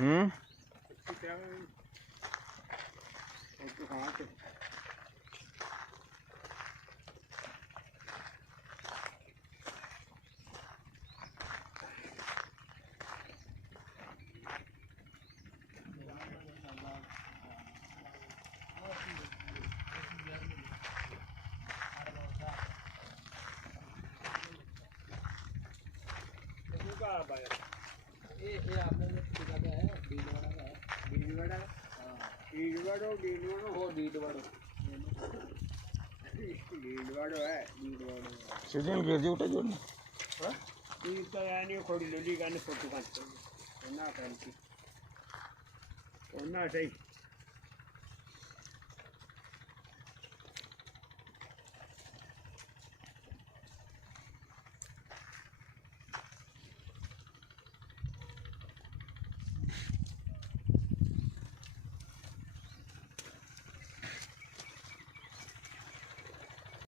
हम्म ये आपने कितना का है बीजवाड़ा का है बीजवाड़ा हाँ बीजवाड़ो बीजवाड़ो हो बीजवाड़ो बीजवाड़ो है बीजवाड़ो सीजन गिर जो उठे जो ना हाँ ये तो यानी खोड़ी लोली का ने फोटो काट ना करती ना सही